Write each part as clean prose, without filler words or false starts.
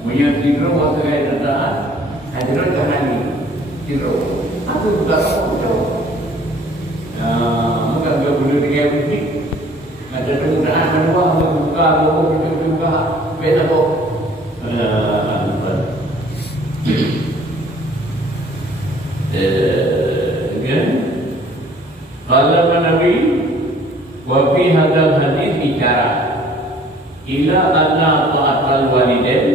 punya tidur waktu kaya datang, tidur jangan ni tidur. Aku juga tahu tu. Mungkin dia boleh tinggal begini. Ada kemudahan kedua, buka, buka, beda kok. Kalau Nabi wafi hadal hadis bicara ila anna ta'atal walidain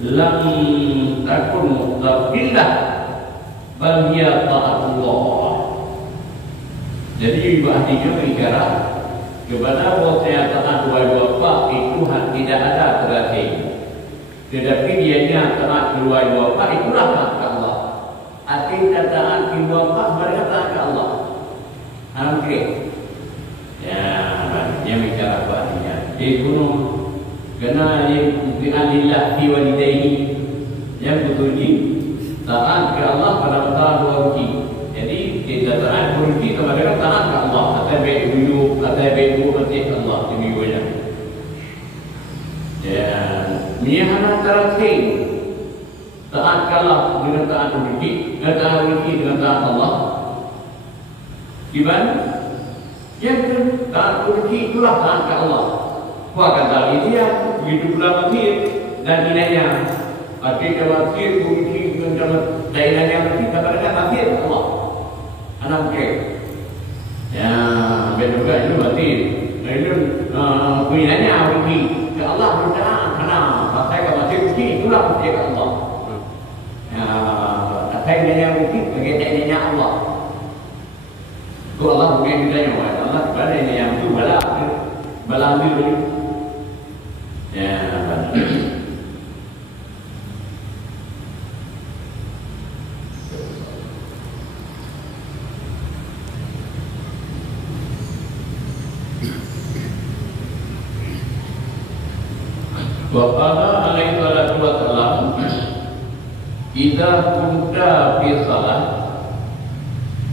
lam takun mustaqillah bal hiya ta'atullah. Jadi bahasanya bicara kepada bahwa taat kedua bapa itu tidak ada terakhir, tetapi dianya taat kedua bapa itulah taat Allah. Arti taat kedua bapa mereka taat Allah. Hampir. Ya, yang bicara bahasanya. Gunung kena bi'anillah fi walidayhi yang betulnya taat ke Allah pada taat dua ruki. Jadi kita taat ruki kepada taat ke Allah. Kata baik dulu, kata baik dulu berarti Allah demi wajah. Ya, miana terakhir taat ke Allah dengan taat ruki, taat ruki dengan taat Allah. Gimana? Yang taat ruki itulah taat ke Allah. Wah kata dia begitu pula masjid dan inanya. Arti kalau masjid ruki dengan daerahnya masjid kepada masjid Allah. Anak ke? Ya, betul juga itu masjid. Itu inanya ruki ke Allah berdoa karena pakai ke masjid ruki itulah masjid ke Allah. Ya, pakai inanya ruki bagi inanya Allah. Kalau Allah bukan kita yang buat, Allah kepada ini yang itu bala ambil dulu. Ya, Waqala alaihi salatu wassalam idza kunta fi salat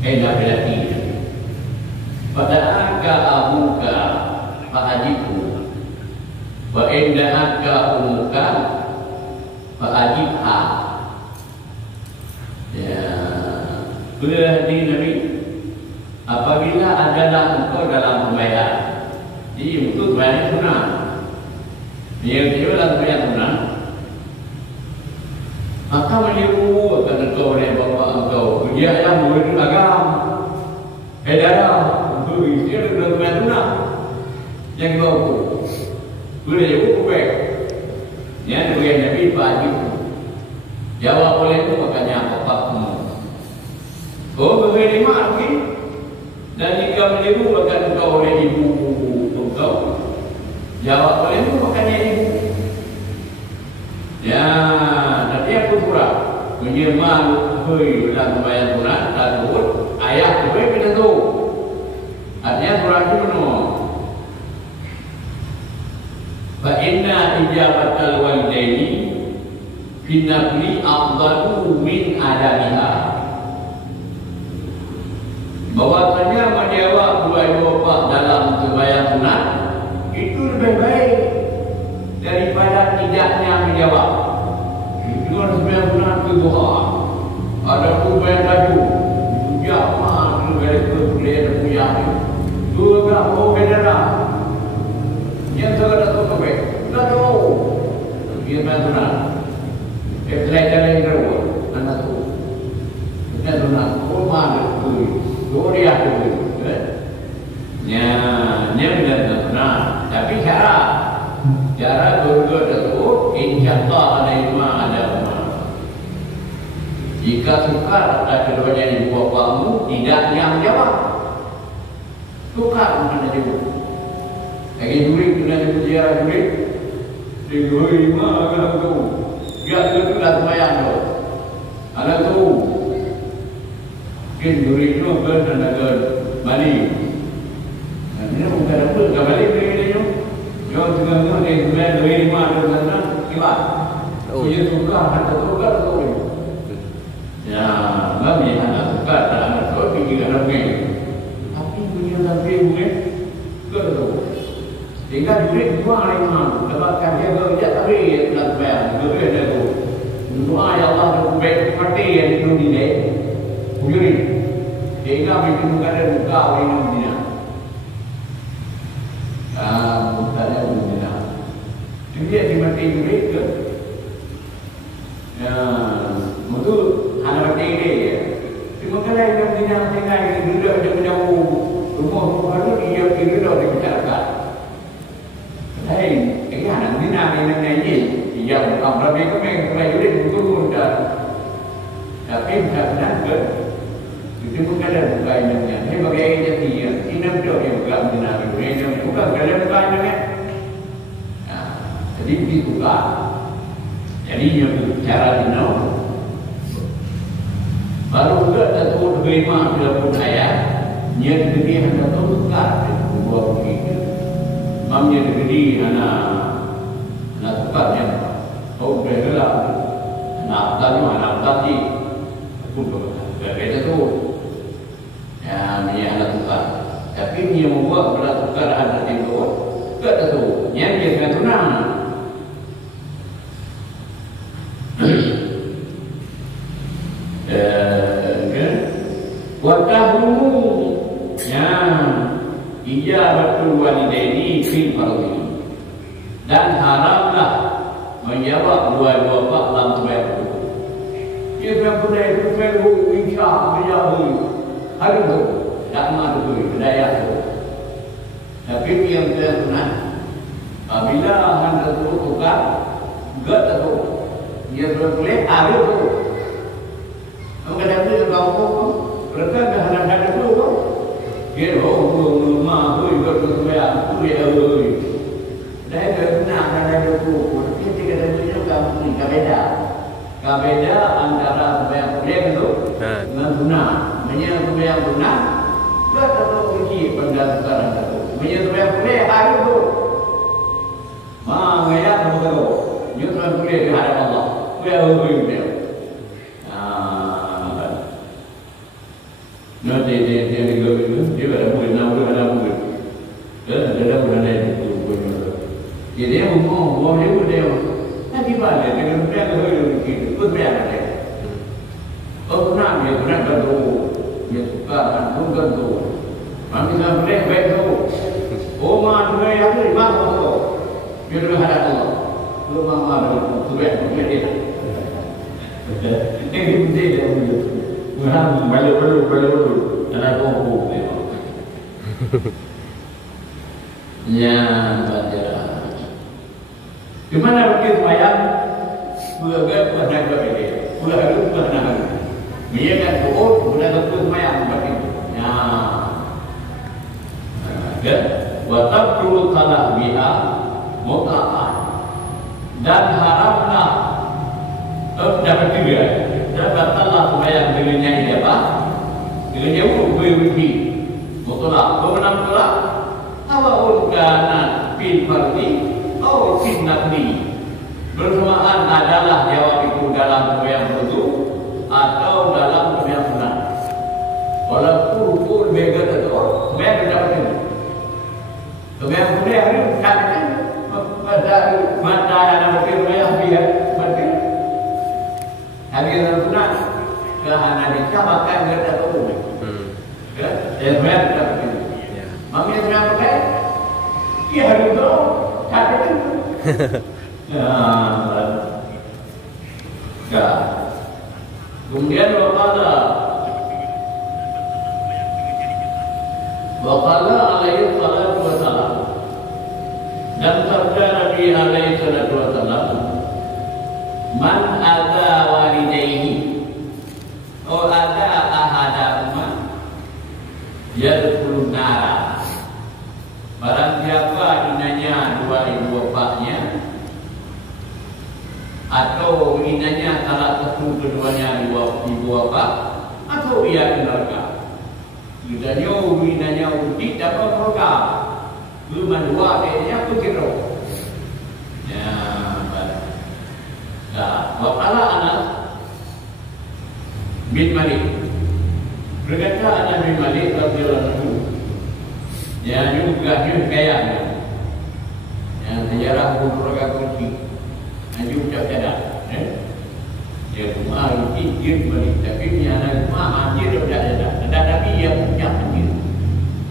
berarti pada angka abuka fa'ajibu wa inda angka umuka fa'ajibha. Ya, berarti Nabi apabila adalah engkau dalam sembahyang, jadi untuk sembahyang sunnah, yang kedua dalam sembahyang sunnah, maka meniru akan engkau oleh bapa engkau dia yang murid agama edarah untuk isi dalam sembahyang sunnah yang kau boleh jadi bukan yang diberikan Nabi pagi jawab oleh itu makanya bapakmu berbeda lagi dan jika meniru akan engkau oleh ibu engkau jawab oleh itu makanya ibu ya. Tapi aku kurang menyerman hui dalam sembahyang sunnah takut ayat hui begitu artinya kurang itu benar. Fa inna ijabatal walidaini fi nafli afdalu min adamiha. Bahwasanya menjawab dua bapa dalam sembahyang sunat itu lebih baik daripada tidaknya menjawab. Itu sembahyang sunat itu doa. Ada sembahyang taju, jamaah lebih boleh punya. Dua kau beda. Yang segala tu baik, tak tahu. Dia mana? Jalan itu, anak tu. Kita tu nak mana tu? Dia tu. Nya benar. Tapi cara berdoa itu insyaallah ada. Jika sukar keduanya ibu bapamu tidak yang jawab, sukar mana jawab. Lagi duit kena dipujian duit digoi mah agak tu dia tu dah sembahyang tu ada tu mungkin duit tu bertenaga balik ini bukan apa tak balik duit tu dia tengah ni sembahyang duit mah ada sana kibat dia suka ada suka tu ya mami ada suka tak ada tu pergi ke ramai tapi punya ramai bukan ke tu. Sehingga duit buang lagi mana? Sebabkan dia bekerja tapi dalam dia dimati mereka. Itu anak mati dia. Cuma kalau yang tinggal ini duduk dia punya rumah baru dia kira dah dibicarakan. Hei, ini anak ini yang kamu mereka mereka itu bukan dah. Tapi benar ke itu bukan ada bukannya. Ini bagaimana dia ini betul yang bukan benar itu bukan dalam bukannya. Jadi dibuka. Jadi yang cara dino baru juga satu terima dalam budaya dia gede hanya tukar buat begitu. Mamnya gede anak tukarnya. Oh berbeda. Anak tadi pun berbeda tu. Ya dia anak tukar. Tapi dia membuat anak tukar anak itu tak tahu. Yang dia kan tunang. Watahumu ya ijabatul walidaini fil fardhi dan haramlah menjawab dua-dua pak dalam sembahyang. Jika boleh berfirman insya Allah hari itu tak mahu berdaya tu. Tapi yang terkenal apabila anda tukar enggak tahu dia boleh ada tu. Kadang-kadang dia tahu mereka dah ada dulu. Dia rumah tu juga bersemayam tu dia awal. Dah kenal ada dulu. Kita kadang-kadang kamu ni kabeda antara sembahyang boleh tu dengan sunnah. Menyang sembahyang sunnah tak tahu lagi berdasarkan itu. Menyang sembahyang boleh hari tu. Ngaya tu tu. Nyuruh boleh di hadapan Allah. Boleh awal dia. Nanti dia berlaku dia berlaku nama dia bukan itu. Jadi dia ngomong dia nanti balik dengan mereka begitu, berbicara dia. Oh nak dia bantu, dia suka bantu. Mami sampai bantu. Oh mak tu yang tu mak tu, dia tu ada tu. Tu mama tu bantu dia. Ini dia dia. Orang balik. Anak kau dia. Ya, baca. Gimana begitu sembahyang? Bukan pada berbeda. Bukan harus benar. Dia kan bukan betul sembahyang begitu. Ya. Dan watabtul kalah biha mutlaqan. Dan haramlah dapat juga. Dapat Allah sembahyang dengannya ini apa? Dengan jauh berwudu. Mutlaq. Benar mutlaq. Awal kana fil fardhi atau fil nafli. Bersamaan adalah jawab itu dalam sembahyang fardu atau dalam sembahyang sunat. Walaupun pun beda itu, sembahyang dapat itu. Sembahyang sunat hari katakan mata dalam sembahyang biar mati. Hari dalam sunat kerana dicapakan beda itu. Sembahyang dapat itu. Mami yang pakai, dia hari itu katakan. Ya. Kemudian waqala alaihi salatu wassalam. Dan sabda Nabi alaihi salatu wassalam, man adza walidayhi atau ada ahadahuma yadkhulun nara. Barang siapa inanya dua ibu bapaknya atau inanya salah satu keduanya dua ibu bapak atau ia ke neraka. Judanya inanya uji dapat neraka. Belum dua kayaknya begitu. Ya, baik. Nah, waqala Anas bin Malik. Berkata Anas bin Malik radhiyallahu anhu, ya juga kayaknya yang sejarah keluarga kunci anjung cakap dia rumah itu balik tapi ni anak rumah anjir ada tapi yang punya anjir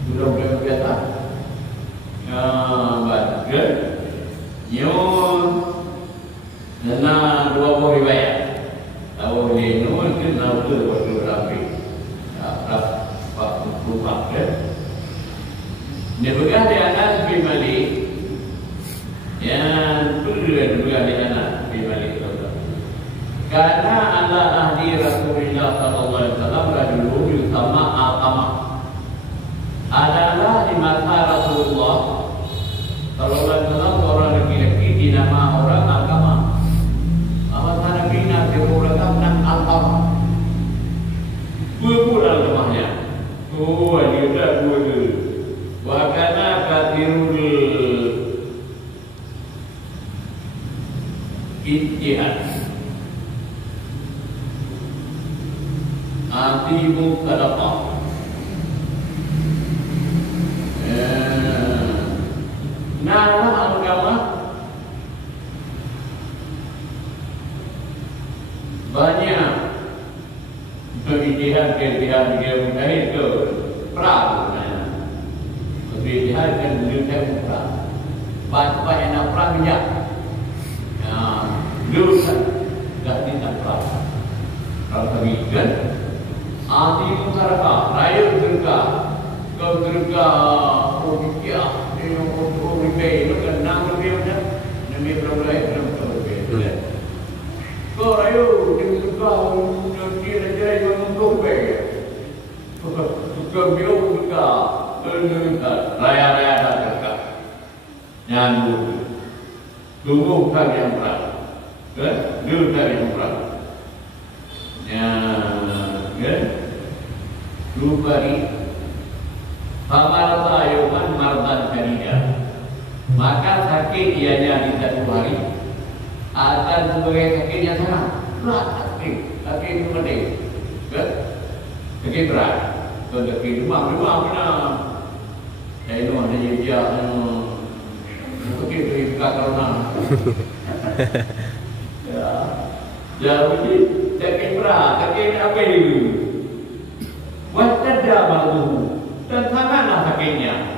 sudah biasa bagus yo Nana dua buah riwayat. Tahu ni nomor tu nak tu waktu berapi. Berapa buah kan? Dia berkata di Anas bin Malik. Yang kedua di Anas bin Malik. Karena ala ahli Rasulullah sallallahu alaihi wasallam rajulun yusama Alqamah. Adalah di masa Rasulullah sallallahu alaihi wasallam orang laki-laki dinama orang Alqamah. Masa Nabi Nabi orang Alqamah. Dua rumahnya. Oh, dia dah dua. Wa kana kathirul ijtihad. Atimu sadaqah. Nama agama banyak berijtihad dia mujahid ke perang. Berijtihad kan dia perang. Banyak nak perang banyak. Dulu dah tidak perang. Kalau kami kan Atimu sadaqah, raya sedekah. Kau sedekah rupiah, dia rupiah itu kan 6 rupiah macam. Nabi berapa dalam rupiah. Kau raya dia sedekah, dia nak cari 50 rupiah. Kau biar sedekah, raya tak sedekah. Nyambung. Tunggu kali yang perang. Kan? Dulu kali yang perang. Kan? Lupa ni Famarta ayuman mardan kanida. Maka sakit ianya di satu hari akan sebagai sakit yang sangat berat. Sakit itu penting. Sakit berat. Sakit rumah mana? Saya rumah dia sakit dari buka corona. Jadi sakit berat. Sakit apa itu? Wasada malu dan sangatlah sakitnya.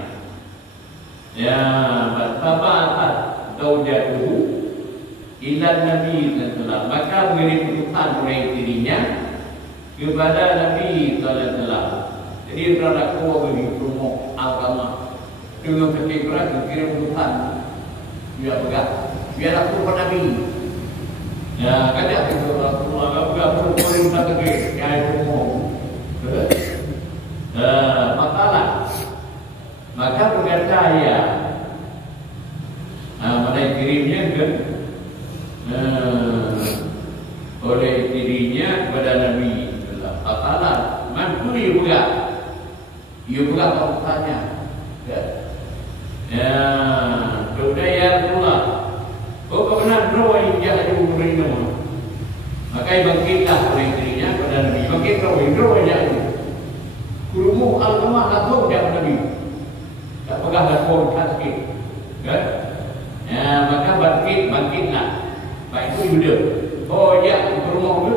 Ya, bertabatat zaujatuhu ila Nabi sallallahu alaihi wasallam. Maka mengirim utusan oleh dirinya kepada Nabi sallallahu alaihi wasallam. Jadi berada kuat di rumah agama. Dengan sakit berat kirim utusan. Biar pegang. Biar aku kepada Nabi. Ya, kata itu Rasulullah agama boleh tak sakit. Ya, rumah. Maka berkata ya, mana kirimnya kan oleh dirinya kepada Nabi. Makalah, mampu ia buka pangkatnya. Ya, sudah ya Rasulullah. Kau benar berawai jahat juga beriman. Maka bangkitlah oleh dirinya kepada Nabi. Bangkit berawai jahat. Kurumu al-kamah atau jahat Nabi. Tak pegang dan pun tak sikit. Kan? Ya, maka bangkitlah. Baik itu hidup. Oh ya, ke rumah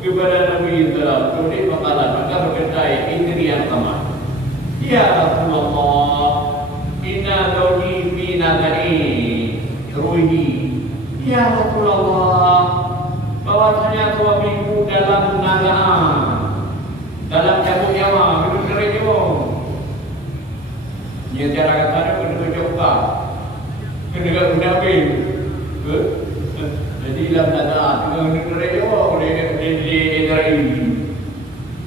itu kepada Nabi SAW. Kemudian maka berkata, ini yang sama. Ya Rasulullah, inna zawji fi nadai ruhi. Ya Rasulullah, bahwasanya suamiku dalam nazaan, dalam jatuh nyawa, hidup kering nyawa. Dia cara katanya kena coba, kena Nabi. Jadi dalam nazaan, kena kering nyawa boleh dari.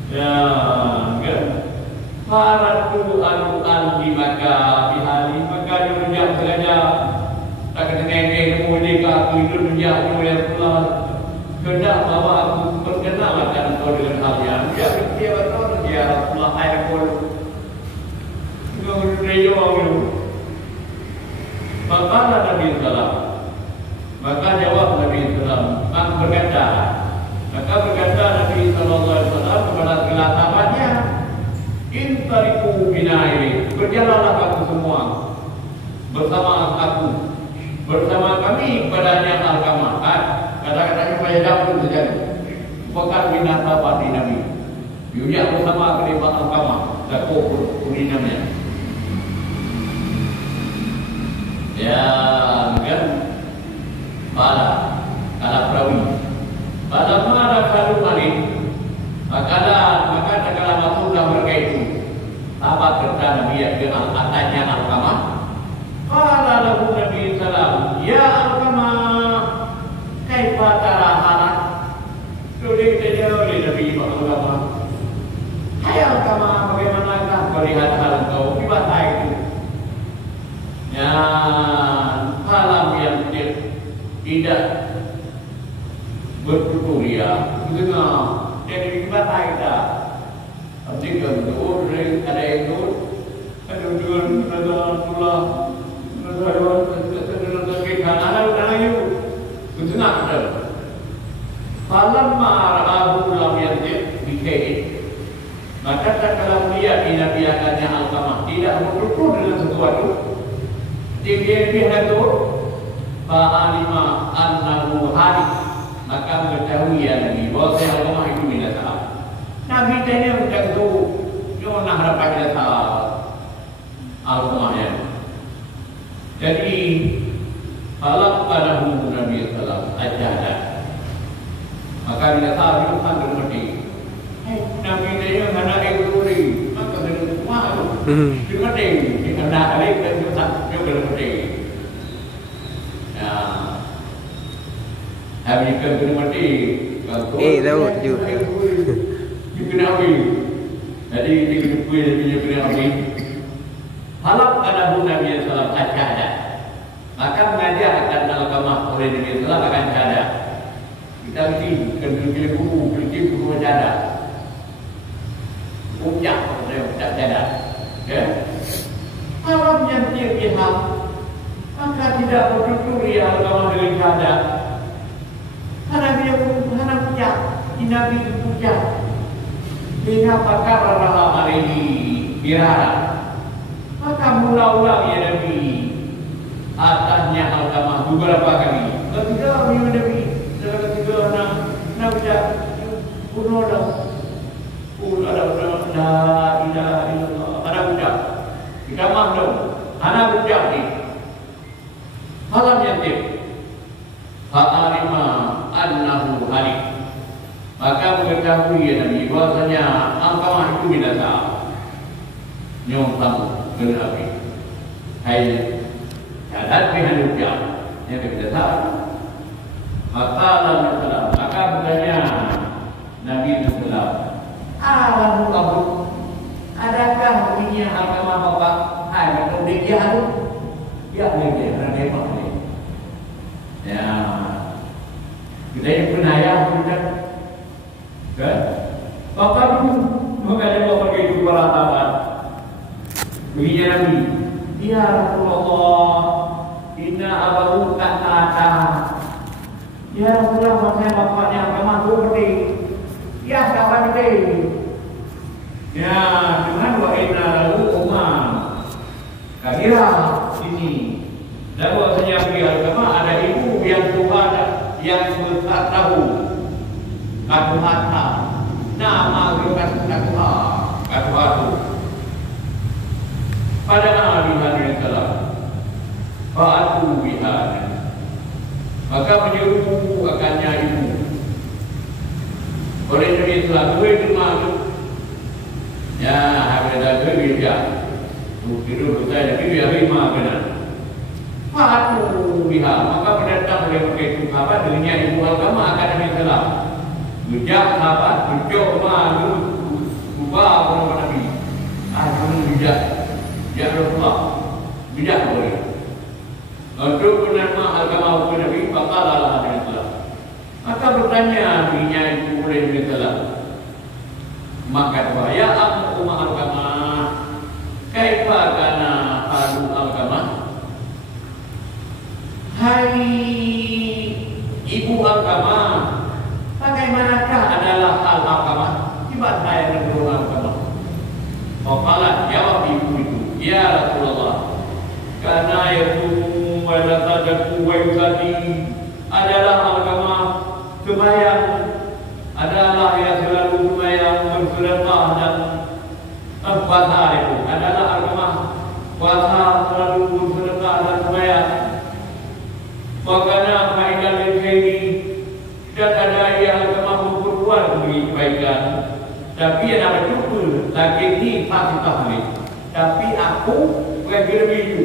Ya, kan? Para tu anu di maka bihali maka dia menjawab saja. Tak kena nengeng kemudian aku itu menjawab oleh Allah. Hendak bawa aku perkenalkan kau dengan hal yang dia betul dia Rasulullah air pun. Kau rejong. Maka Nabi Sallam. Maka jawab Nabi Sallam. Maka berkata Nabi Sallallahu Alaihi Wasallam kepada sahabatnya. Intariku binairi, berjalanlah kamu semua bersama aku, bersama kami kepadanya al-kamah. Kata-katanya supaya jauh terjadi. Bukan binasa padi Nabi. Yunya bersama kelima al-kamah. Daku kuninamnya. Ya, kan? Pada dia ke atasnya Alqamah. Qala lahu Nabi sallam, ya Alqamah, kaifa tara halak? Sudah ditanya oleh Nabi Alqamah, hai Alqamah, bagaimanakah melihat hal engkau di masa itu? Ya, kalam yang tidak bertutur ya, dengar. Jadi di masa itu, nanti kan tur, ada yang tur, ada tujuan, ada tulah, ada kekan, ada you, itu nak ada. Falam ma'arahu lam yanjib bikait. Maka tatkala dia dinabiakannya Alqamah tidak bertutur dengan sesuatu, dia itu fa'alima annahu halik, maka mengetahui ya Nabi bahwa Alqamah itu binasa. Nabi tanya untuk itu, jangan harapan kita Alqamahnya. Jadi falak padahu Nabi sallallahu alaihi wasallam, maka bila tahu itu sambil mati. Nabi tanya mana ekori, maka dia mahu dia mati. Dia nak alik dan dia tak dia belum mati. Ya, habis itu dia mati. Daud juga. Dia kena api. Jadi dia kena kuih dia kena api. Halak padahu Nabi sallallahu alaihi wasallam, maka mengajarkan Alqamah oleh Nabi sallallahu alaihi wasallam akan cara. Kita mesti kena guru cara. Ucap cara. Ya. Kalau yang dia pihak, maka tidak bertutur ya Alqamah dengan cara. Karena dia ucap, Nabi itu ucap. Dia pakar dalam hari ini birara. Maka mula-ulang ya Nabi atasnya Alqamah beberapa kali. Ketiga ya Nabi, ketiga nak ucap kuno dah. Ada la ilaha illallah. Ada ucap. Kita maklum. Anak ucap ni. Malam yatim. Fa'alima annahu halik. Maka mengetahui ya Nabi bahasanya Alqamah itu binasa. Nyong tamu kena api. Hai, jalan pihak ucap. Yang kita tahu. Maka bertanya Nabi Sallam, alam kamu, adakah ini Alqamah bapak? Hai, betul dia tu. Ya, dia ada apa ni? Ya, kita yang penayah kita. Kan? Bapak itu mengajar bapak itu beratapan. Begini Nabi, ya Rasulullah, inna abahu kata. Ya Rasulullah, maksudnya bapaknya Alqamah itu seperti ya kawan itu. Ya, dengan wa inna lahu umam. Kira ini. Dan bahasanya bagi Alqamah ada ibu yang Tuhan yang besar tahu. Katuhata. Nama katuha. Katuhatu. Pada Nabi Muhammad SAW, fa'atu bihana, maka menyeru akannya ibu. Oleh Nabi SAW, itu masuk. Ya, habis dah kerja. Tidur bertanya, tapi biar lima benar. Fa'atu biha, maka mendatang oleh mereka itu apa? Dirinya ibu Alqamah akan Nabi SAW. Bijak apa? Bijak malu, ubah orang Nabi. Kamu bijak. Ya Rasulullah, bijak boleh. Untuk menerima Alqamah oleh Nabi, faqala Nabi sallallahu. Maka bertanya bininya itu oleh Nabi sallallahu. Maka ya aku Alqamah, kaifa kana halu Alqamah? Hai ibu Alqamah, bagaimanakah adalah hal Alqamah? Coba saya menurut Alqamah. Faqala jawab ibu itu, ya Rasulullah, karena yaitu walatadaku wa yusati adalah Alqamah sembahyang, adalah yang selalu sembahyang bersedekah dan puasa itu adalah Alqamah puasa selalu bersedekah dan sembahyang. Makanya faedah ini tidak ada yang Alqamah berbuat kebaikan, tapi yang ada cukup lagi ini fasitah ini. Tapi aku bukan lebih itu.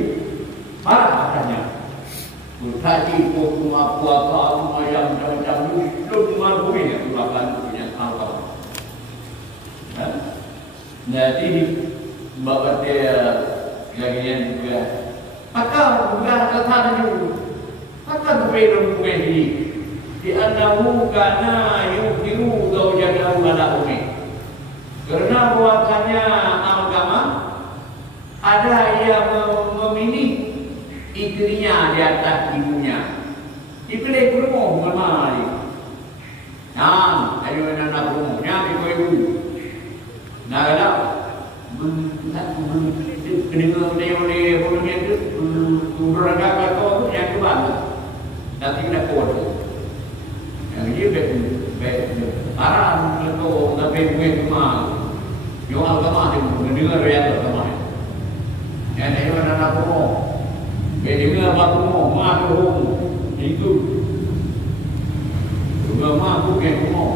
Marah katanya. Tadi aku apa ayam macam itu cuma gue yang keluarkan punya apa. Jadi bapak dia lagi juga. Maka bukan kata itu. Maka berbeda bukan ini. Di anahu kana yukiru zawjadahu ala ummi. Karena bahwasanya agama ada yang memilih istrinya di atas ibunya. Dipilih rumah memang. Nah, ayo anak rumahnya ibu. Nah, ada kedengar oleh orangnya itu berangkat kau yang keban. Nanti kita kuat. Yang ini arah itu tapi cuma jual agama itu mendengar ya agama. Yang ini anak rumah. Bedanya apa semua, makhluk itu juga makhluk yang semua.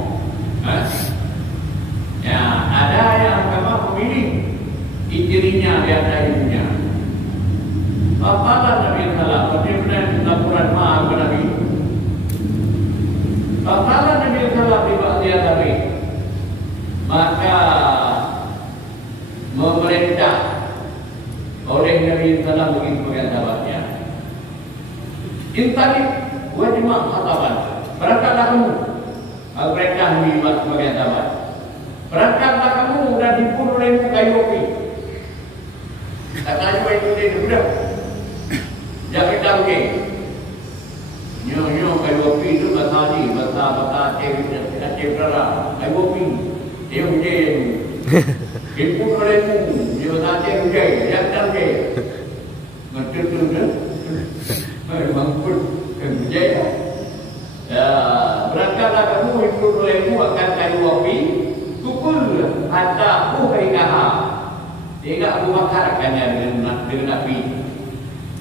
Ya, ada yang agama memilih istrinya di atas ibunya. Apakah Nabi Sallallahu Alaihi Wasallam laporan maaf kepada Nabi? Apakah Nabi Sallallahu Alaihi Wasallam maka memerintah oleh Nabi Sallallahu Alaihi Wasallam Intani wajib khataban. Berangkatlah kamu. Perintah Nabi sebagai sahabat. Berangkatlah kamu dan dipun oleh kayu api. Tak kayu itu dia sudah. Jangan tahu ke. Nyo kayu api itu bahasa ni, bahasa Aceh Utara. Kayu api. Dia hujan. Dipun olehmu. Dia bahasa Aceh hujan. Jangan tahu ke. Macam tu kan. Mangkut kerja berangkatlah kamu ikut olehmu akan kayu api tukul hatta uhaikaha hingga Abu Bakar akannya dengan api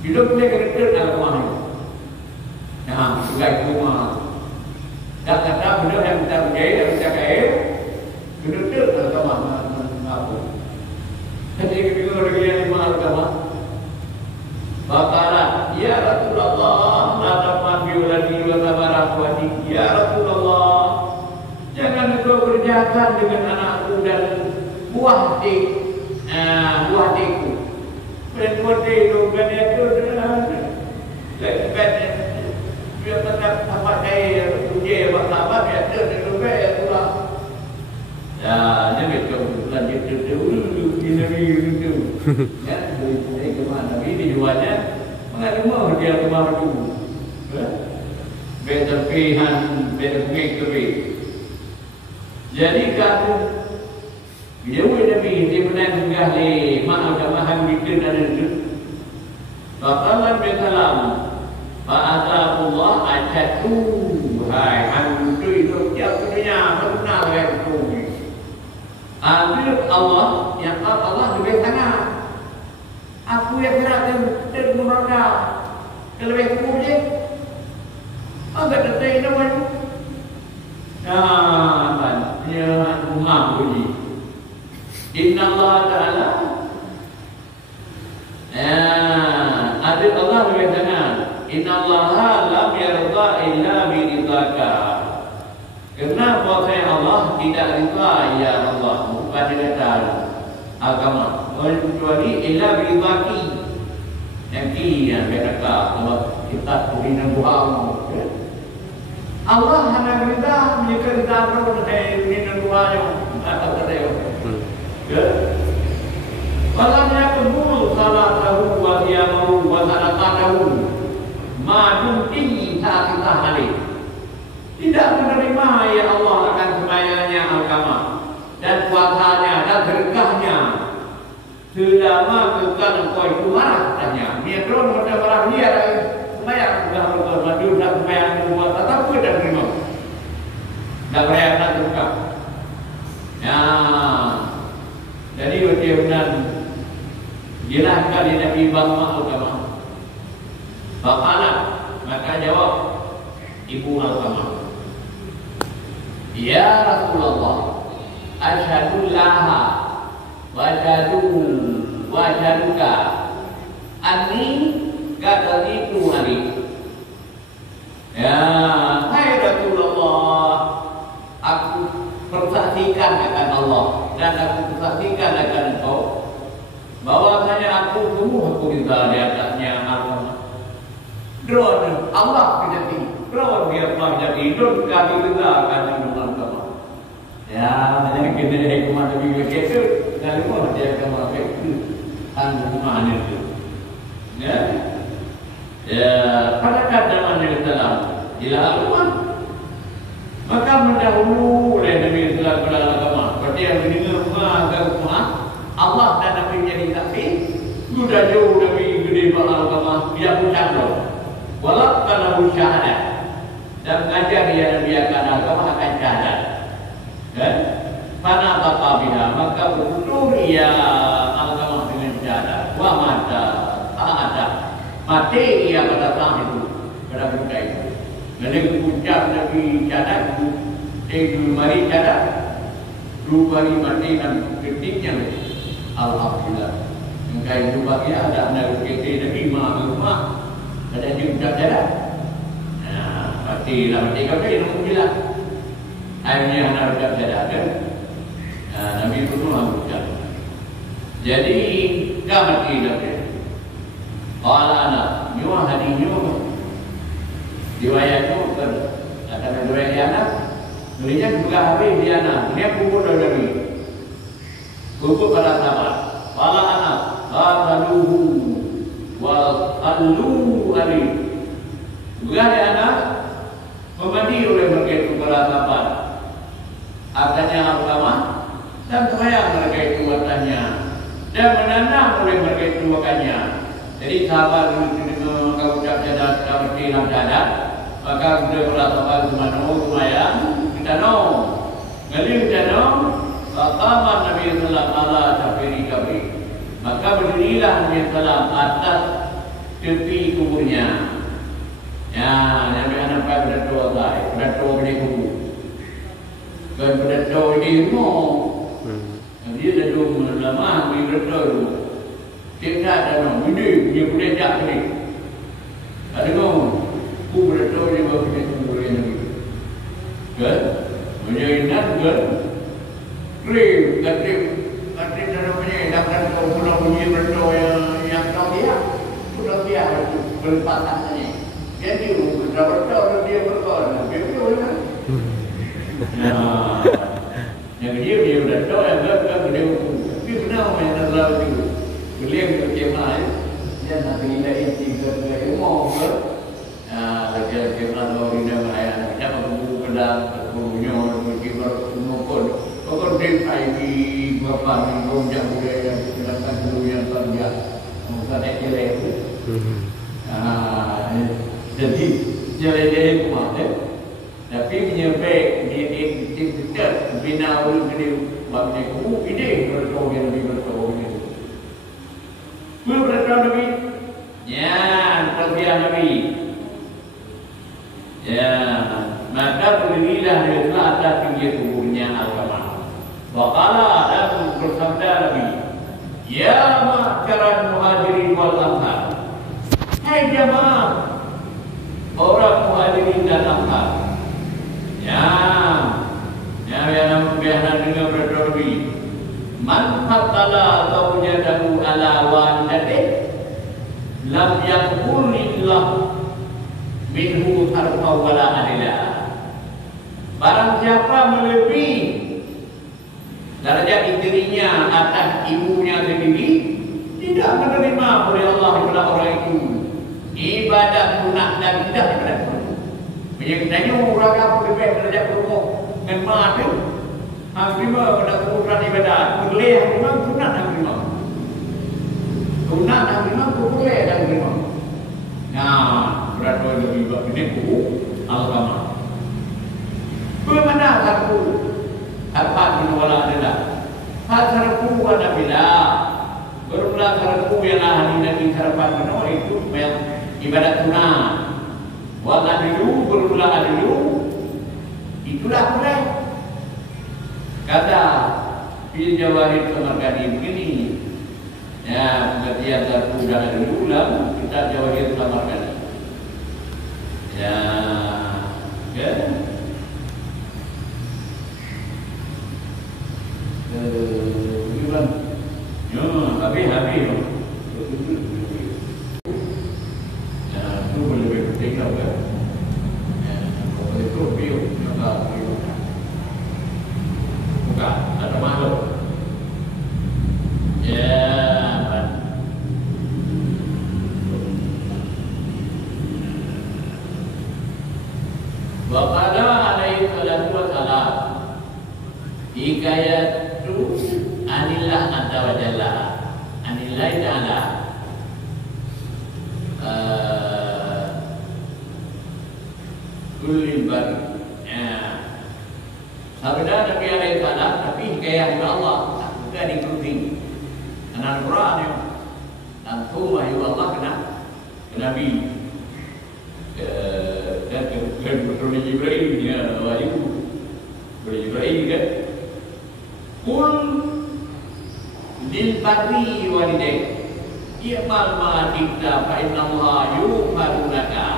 hidup dia kerja dalam rumah itu. Nah, juga itu rumah tak kata benda yang kita berjaya dan kita kaya kerja dalam rumah apa jadi kita lagi yang lima agama Bakalah, ya Rasulullah, la tamandu lani wa tabarakati. Ya Rasulullah, jangan engkau kerjakan dengan anakku dan buah hatiku. Buah itu kan itu lepas dia tetap apa saya uji apa dia itu lepas ya jadi itu lanjut dulu itu ya dari kemana ini jualnya mengalami dia kemana dulu berterpihan berterpikir jadi kamu dia Nabi dia pernah menggah le maaf kamahan bikin dan itu Bakalan bersalam Fa'atahullah ajatu hai hantu itu dia punya benar yang itu ambil Allah yang Allah lebih sangat. Aku yang berada di neraka lebih kurang. Agak detai nama. Nah, dia mampu ni. Inna Allah Taala. Ada Allah lebih sangat. Inna Allah lam yarda illa biridaka. Kerana bahasa Allah tidak rida ya Allah bukan dengan agama kecuali illa biridaki nanti yang berkata kalau kita punya doa Allah hanya rida menyukai rida orang dengan doanya atau kedai kalau dia kebul salah tahu wa dia mau wa salah tahu maju tinggi saat kita hadir tidak menerima ya Allah akan sembahyangnya agama dan puasanya dan berkahnya selama bukan kau itu marah tanya dia terus pada marah dia sembahyang sudah bermaju dan sembahyang buat tetap tidak terima tidak berayat juga ya jadi wajiban jelas kali Nabi bahwa agama bakalah maka jawab ibu agama Ya Rasulullah, asyhadu laha wa asyhadu wajaduka anni kadalitu hari. Ya, hai Rasulullah, aku persaksikan akan Allah dan aku persaksikan akan engkau bahwasanya aku sungguh aku tinggal di atasnya agama. Drone Allah kejati, drone dia jadi drone kami kita akan agama. Ya, jadi kita dari kemana juga itu dari mana dia kemana itu tanggung mana itu. Ya, ya pada zaman Nabi Sallam dilakukan maka mendahulu oleh Nabi Sallam dalam agama. Berarti yang mendengar agama Allah dan Nabi jadi saksi sudah jauh lebih gede dalam agama dia ucapkan walau karena syahadat dan mengajar dia dan dia akan agama akan syahadat. Dan pada bapa bila maka betul ia agama dengan syahadat wa mata ada mati ia pada saat itu pada benda itu. Jadi ucap Nabi syahadat itu mari syahadat dua hari mati dan ketiknya alhamdulillah. Engkau itu bagi ada anak kita Nabi rumah ada juga syahadat. Nah, mati lah mati kau ini alhamdulillah. Akhirnya anak ucap syahadat kan. Nabi itu mengucap. Jadi dah mati dah. Kalau anak nyuah hadi nyuah riwayat itu akan riwayat anak belinya juga hari di anak ini kubur dari kubur pada sahabat wala anak qaluhu wa qallu hari juga di anak memandi oleh mereka itu para sahabat akannya agama dan sayang mereka itu watanya dan menanam oleh mereka itu makanya. Jadi sahabat itu kalau ucap syahadat kita mesti dalam syahadat maka kita bersahabat lumayan kita ngali kita qama Nabi sallallahu alaihi wasallam kabri maka berdirilah Nabi sallallahu atas tepi kuburnya. Ya, Nabi anak berdoa berdoa di kubur. Dan berdoa di rumah. Dia dah lama berdoa. Kita ada ini dia boleh tak ni. Ada kau ku berdoa di bawah kubur ini. Kan? Menjadikan kan? Krim dalam ini dapat kau pulang bunyi berdoa yang kau dia sudah dia berpatah ni. Jadi berdoa dia berdoa. Betul kan? Yang dia berdoa yang kan dia tapi kenapa yang terlalu itu? Beliau berkemah dia nak nilai tiga ilmu ke lagi kemah baru dia maya kita menunggu pada punya berkibar umur pokok dia ID berapa minggu jam budaya sedangkan dulu yang kerja mungkin ada jelek itu jadi jelek dia kemana tapi menyampai di dekat bina ulu gede bagi kubu ide bertemu yang lebih bertemu berdoa Nabi, ya, terbiasa Nabi, ya, maka berdirilah di atas tinggi kuburnya agama. Waqala dan bersabda Nabi, ya ma'syaral muhajirin wal ansar, hai jamaah orang muhajirin dan ansar, ya, yang biasa dengan berdoa Nabi. Man qatala zawjatahu ala walidatin lam yaqulillah minhu harfa wala adila. Barang siapa melebihi darjat istrinya atas ibunya sendiri tidak menerima oleh Allah kepada orang itu ibadah sunat dan tidak ibadah. Menyebutnya orang lebih darjat pokok dengan mati. Hakrima pada ukuran ibadat boleh hakrima sunat hakrima sunat hakrima boleh hakrima. Nah berdoa lebih baik ini buku agama bagaimana satu harpat menolak adalah hasarku wa nabila berulah sarku yang ahli nabi harpat menolak itu yang ibadat sunat wa adilu berulah adilu itulah boleh. Kata Fil Jawahir Samarkandi begini, Ya, pengertian darbu dan ulam kita jawabin samarkan. Ya, ya. Gimana? Ya, habis. Ya, itu lebih penting kan? Ya, kalau itu bio, bukan, ada makhluk. Ya. Waqala alaihi salatu wassalam hikayatu anillah azza wa jalla anillah ta'ala kulli bar sabda Nabi alaihi salam tapi hikayat Allah bukan diikuti karena Al-Quran ya langsung wahyu Allah kena Nabi dan kepada Jibril ya wahyu kepada Jibril kan kul lil barri walidayk i'mal ma tikta fa inna Allah yughfiru laka.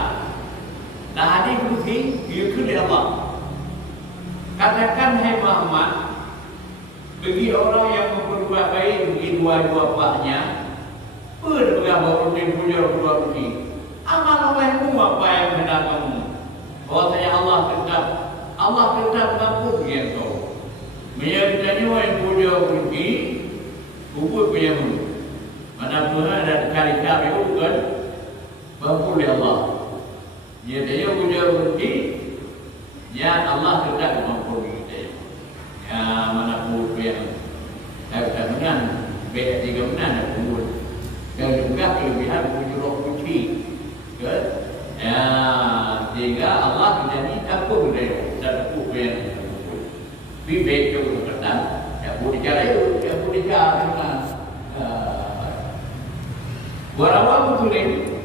Nah hadis kursi diukur oleh Allah. Katakan hai Muhammad bagi orang yang berbuat baik bagi dua-dua bapaknya beragama rutin punya dua rutin amal olehmu apa yang hendak kamu bahwasanya Allah tetap mampu dia kau menyertanya yang punya rutin kubur punya mulut mana Tuhan dan kali-kali bukan mampu oleh Allah dia tanya punya rutin ya Allah tetap mampu kita ya mana pun yang saya menang beda 3 menang dan kubur dan juga kelebihan wujud kunci kan ya sehingga Allah menjadi takut dari takut yang bibit itu pertama ya boleh cara itu ya boleh cara dengan warawal betul itu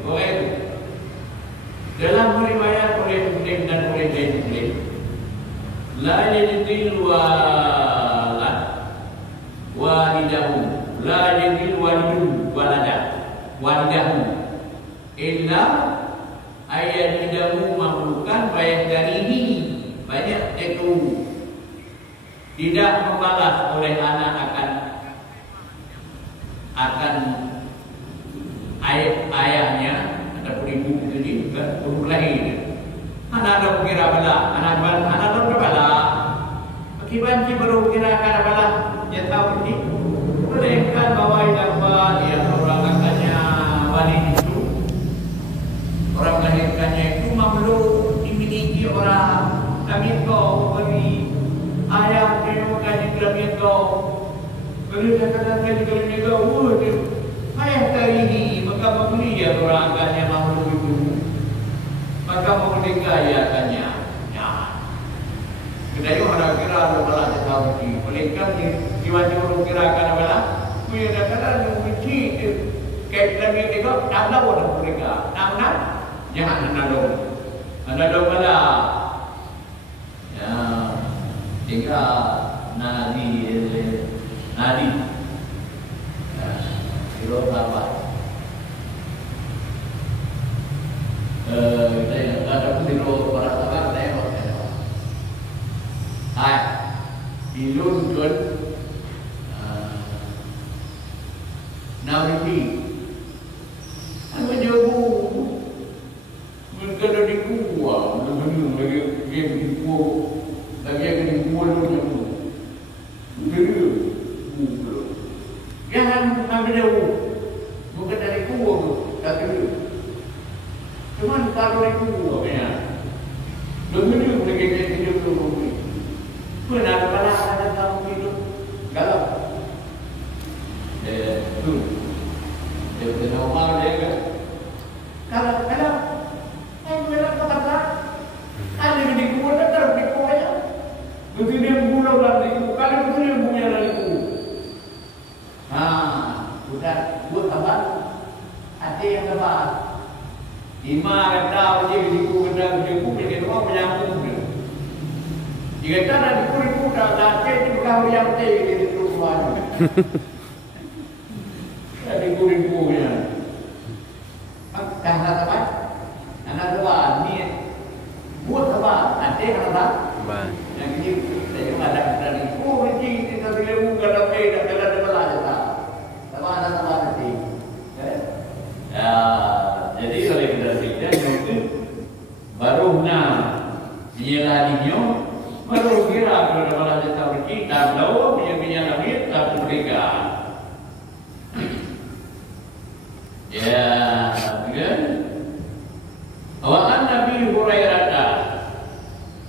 dalam riwayat oleh Muslim dan oleh Muslim la yadil walad walidahu la yadil walidu walidahu illa ayadidahu mamlukan baik dari ini banyak itu tidak membalas oleh anak akan ayahnya ataupun ibu sendiri baru lahir anak ada kira bala anak berbala akibat baru kira bala dia tahu ini mereka bawa dapat dia orang akannya wali itu orang melahirkannya itu mamluk dimiliki orang kami kau beri ayah terima kasih kami kau beri kata-kata kami kau ayah kali ini maka memberi ya orang akannya mamluk itu maka memerdekakannya ya kedai orang kira bala dia tahu ini mereka diwajib kira akan bala punya kata-kata memiliki kayak kami tengok tak tahu orang mereka nak jangan nadong bala ya hingga nadi kilo berapa saya ada kilo berapa saya hai ilun kun nabi apa jawabu mereka dah dikuah menunggu lagi dikuah lagi akan dikuah dulu jangan ambil jauh bukan dari kuah tapi cuma kalau dari kuah ya begitu lagi hidup dulu pernah ada kamu hidup galak tu dia normal dia kan kalau saya bilang kata ada di kuah ada di kuah ya begitu dia bulan lagi kalau begitu dia punya lagi sudah buat apa ada yang apa lima kata dia di kuah dan di kuah dia semua menyambung jika tak ada di kuah dah dah dia bukan yang dia di rumah sebab ada kan? Ba. Yang ini saya ada dari ini kita bila buka dapat dah kalau ada belah dah. Sama ada sama nanti. Ya, jadi oleh kerana itu baru menyeladinyo baru kira kalau ada belah dah kita tahu punya langit tak mereka. Ya, kan? Awalan Nabi Hurairah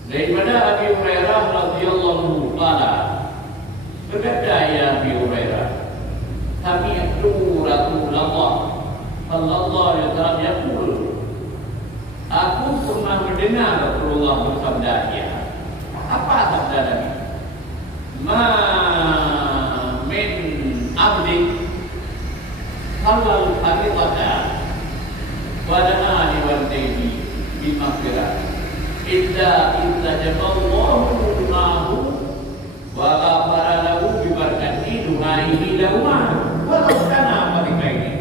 daripada Abi Hurairah radhiyallahu taala berkata ya Abi Hurairah sami'tu Rasulullah sallallahu alaihi wasallam yaqul aku pernah mendengar Rasulullah bersabda apa sabda Nabi ma min abdi halal fardata wa da'ani wa daini bi maghfirah illa jaballahu du'ahu wa ghafara lahu bi barakati du'aihi lahu wa kana mereka ini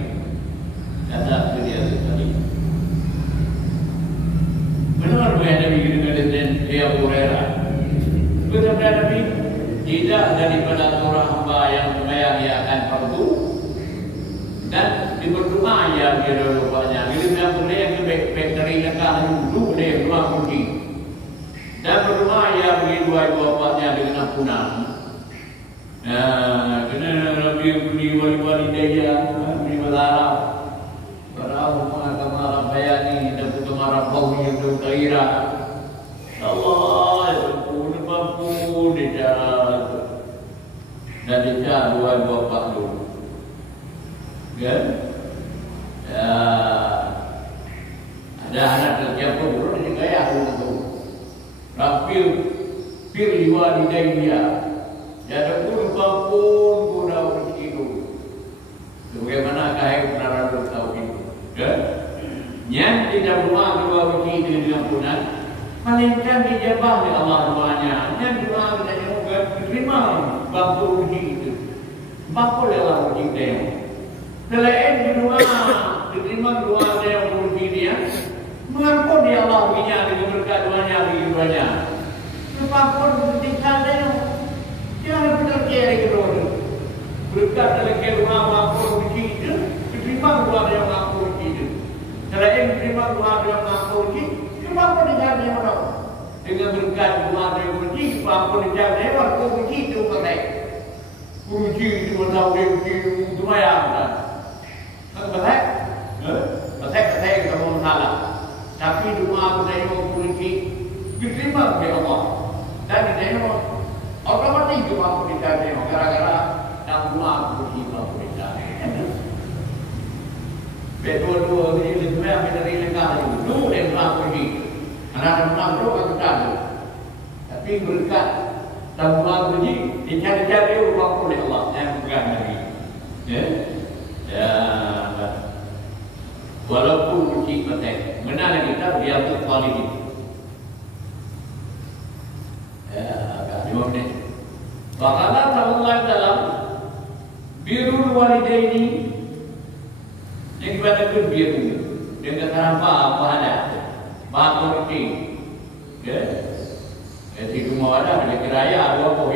kata beliau tadi benar Nabi dengan Abu Hurairah benar Nabi tidak daripada seorang hamba yang membayangkan fardu dan berdoa ya dia rupanya bila boleh yang baik-baik dari langkah dulu dia doa kunci dan berdoa ya bagi dua bapaknya dengan ampunan. Kena Nabi beri wali-wali daya beri malarap barau mengatakan rabbayani dan putamara bau yang bergairah Allah pun mampu dia dan dia dua bapak dulu. Kan? Ya, ada anak terjadi pun dia gaya tu. Rapil liwa di dia. Jadi pun pun dah begitu. Bagaimana kahai benar tahu itu? Kan? Yang tidak berdoa dua begitu dengan punan, malaikat dijabah oleh Allah doanya. Yang doa kita juga diterima bangku begitu. Bangku Allah begitu. Selain doa diterima doa yang berbudi dia, mengampun dia Allah punya dengan berkat doanya bagi doanya. Mengampun ketika dia jangan berkira kedua. Berkat dalam doa mengampun begitu, diterima doa yang mengampun begitu. Selain diterima doa yang mengampun begitu, mengampun dia dia mana? Dengan berkat doa yang begitu, mengampun dia dia waktu begitu pakai. Puji itu tahu dia begitu lumayan. Betul kamu salah. Tapi doa kita yang politik diterima oleh Allah dan diterima otomatis doa kita diterima gara-gara dan doa kita. Betul ini sebenarnya dari negara itu dan doa politik. Anak-anak doa kita. Tapi berkat dan doa politik dicari-cari oleh Allah yang bukan Nabi. Ya, walaupun kunci petek, mana kita biar tu kualiti. Agak 5 minit. Wakala Allah dalam birrul walidaini yang kita tu biru dengan apa ada, bahagian ini, Jadi rumah ada keraya ada apa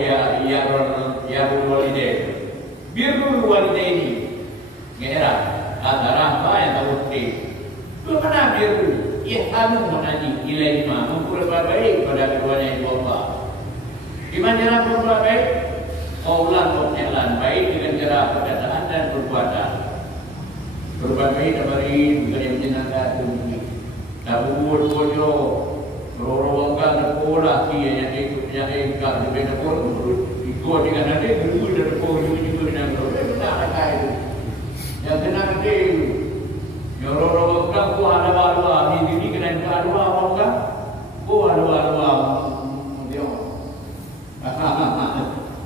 ya walidain. Birrul walidaini. Merah, antara apa yang tahu ini. Itu mana biru? Ihsanu menaji ilai ma, memperbuat baik pada keduanya ibu bapa. Gimana cara berbuat baik? Qaulan wa fi'lan, baik dengan cara perkataan dan perbuatan. Berbuat baik daripada bukan yang menyenangkan dunia. Dabur bojo, rorongkan pola dia yang ikut di benda pun ikut dengan nanti dulu dan bojo juga dengan benar kaya. Yang tenang dia, yang orang orang ku ada baru, ini kena ada orang kan, ku ada baru, dia,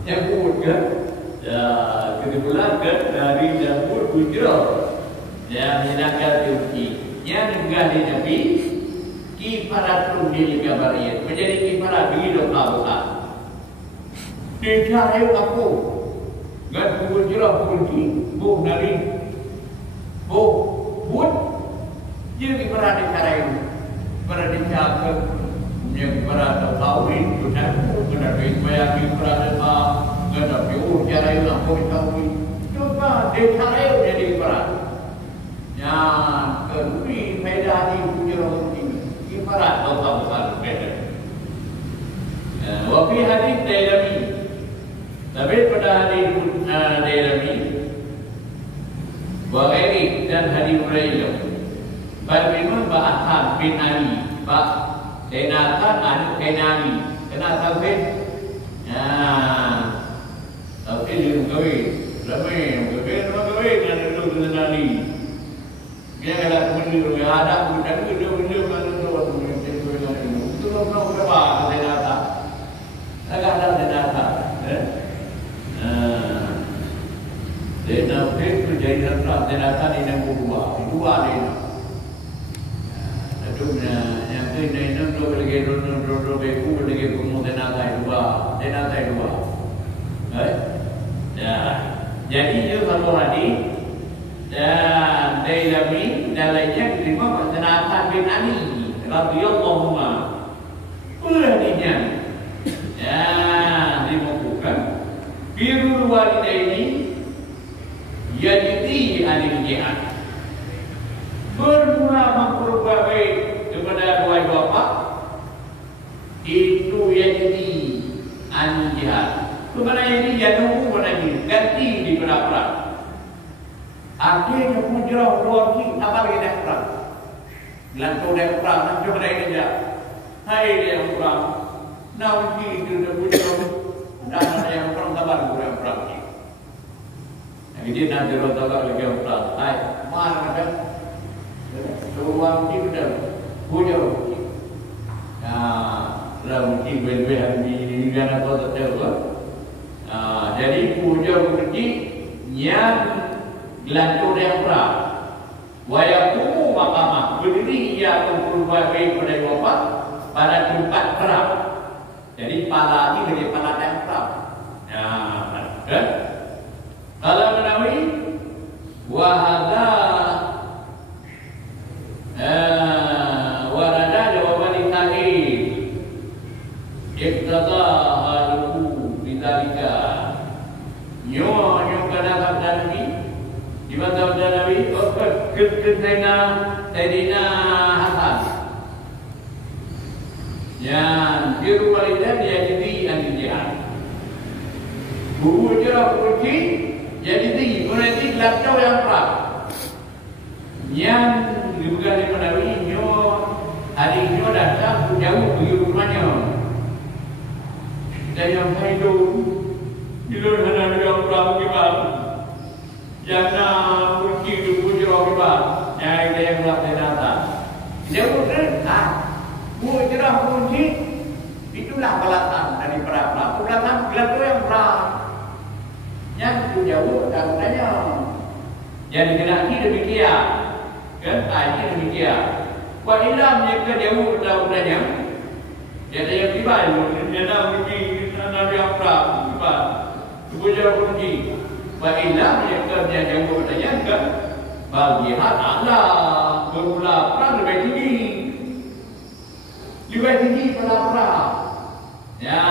yang ku kan, ya kebetulan kan dari dapur kucing, yang menyenangkan Turki, yang enggak Nabi, kiparat di kabarnya, menjadi kiparat di hidup Allah. Dia cari aku, gan kucing Turki, bu dari buat jadi berada cara itu berada cara yang para tauhid benar benar supaya kita ada biur cara yang kau tauhid juga desain jadi berat yang kedua beda di punya orang ini ibarat dosa besar beda wafi hadis Dailami tapi pada hadis Dailami Wa'iri dan hadis Hurairah Bagaimana Ba'atham bin Ali Denatan anak Kenali kena tauhid tauhid yang kawin ramai kawin dan itu kenali dia kata benda yang ada dan benda mana tu itu orang berapa denatan agak ada denatan denatan itu jadi denatan ini yang dua ni yang ini dua beku lagi kemudian denatan dua ya jadi itu satu hadis dan Dailami dan lainnya diterima denatan bin Ali radhiyallahu anhu hadisnya ya dimakukan birrul walidaini yajdi anil jihad bermula memperbuat baik kepada dua bapa itu yajdi anil jihad kepada ini jatuh kepada ini ganti di perang akhirnya pujarah dua ki apa lagi dah perang lantung dah perang nak coba dah ini hai dia perang nak ki itu dah pujarah dan ada yang perang tabar kurang perang ni jadi nak jero tabar lagi perang hai mana ada ruang ki betul pujarah lalu ki bel-bel di negara kota terus jadi pujarah ki yang lantung yang perang wayakumu makamah berdiri ia berbuat baik pada wafat pada tempat perang jadi pala ini dari pala yang perang kan kalau menawi wahada warada jawaban tahir iqtada haluhu bidalika nyo kena sabda Nabi di mana sabda Nabi kena Sayyidina Hasan yang biru walidah dia jadi anjing guru jerah kurci jadi berarti belakang yang perang yang dibuka di Nabi nyo hari nyo datang jauh pergi rumahnya dan yang hidup di luar sana yang perang kibar jangan kurci di bujur kibar yang ada yang melaksanakan jauh kan guru jerah kurci itulah balasan dari perang balasan belakang yang perang yang jauh dan tanya jadi kenaki demikian kan ini demikian wa ilam jika jauh dan tanya jadi yang tiba dia nak pergi sana yang perang tiba bujur pergi wa ilam jika dia jauh tanya kan bagi Allah bermula perang lebih tinggi pada perang ya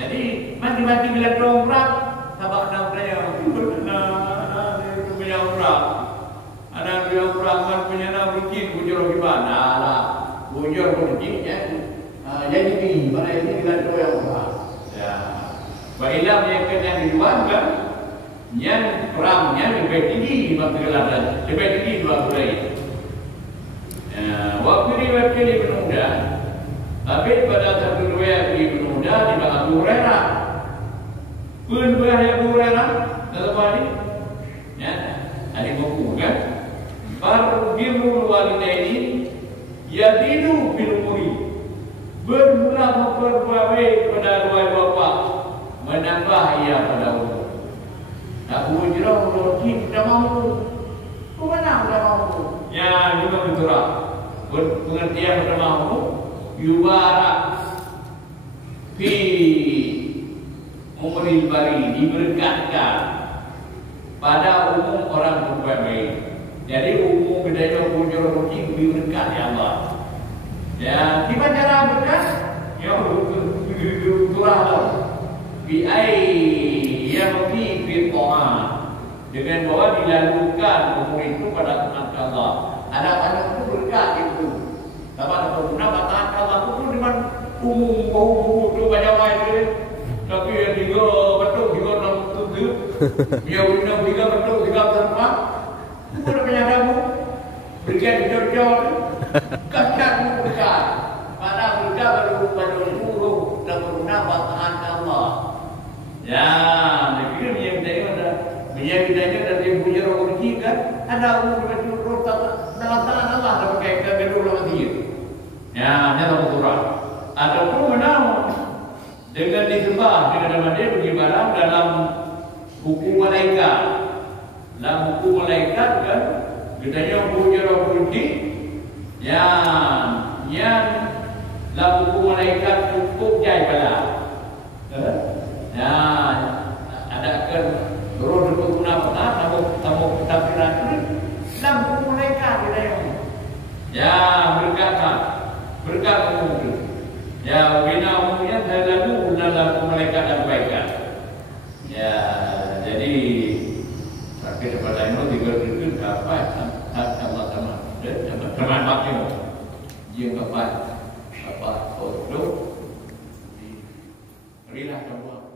jadi mati-mati bila perang sabak nak perang punya perang anak dia perang punya nak rugi bujur gimana lah bujur rugi jadi ni mana ini bila perang ya baiklah yang kena dibuat kan yang perangnya lebih tinggi maka gelatan lebih tinggi dua bulan waktu riwayat ini penunda tapi pada satu riwayat ini penunda di bawah Abu Hurairah pun bahaya Abu Hurairah dalam hadis ya ada buku kan birrul walidaini yadidu bil umuri bermula memperbuat baik kepada dua bapa menambah ia pada umur tak hujrah roti tidak mampu mana tidak mampu ya juga betul pengertian pada mampu yubarak fi umril bari diberkatkan pada umum orang berbuat baik jadi umum bedanya hujrah roti diberkat ya Allah Ya, gimana cara berkas? Ya, itulah tau. Yang fitoa dengan bahwa dilakukan umur itu pada taat Allah. Ada pada itu berkat itu. Tapi ada beberapa taat Allah itu dengan umum itu banyak itu. Tapi yang tiga betul tiga enam tujuh, yang enam tiga betul tiga berapa? Itu ada banyak kamu. Berkat jor-jor, kacang berkat. Pada berkat baru pada umur dan beberapa taat Allah. Ya, negeri yang ditanya dari punya rezeki kan ada umur dalam tangan Allah ada pakai kedua lama dia. Ya, dalam Quran. Ataupun menang dengan disembah dengan nama dia berjibaran dalam buku malaikat. Dalam buku malaikat kan ditanya punya rezeki yang dalam buku malaikat cukup jai bala. Ya, ada kan roh berguna apa? Tamu takdiran ini, lampu mereka di dalam. Ya, berkat umum. Ya, bina umumnya selalu dalam mereka dan kebaikan. Ya, jadi sakit kepada itu tiga apa? Sama-sama. Teman makin dia apa? Oh, berilah kamu.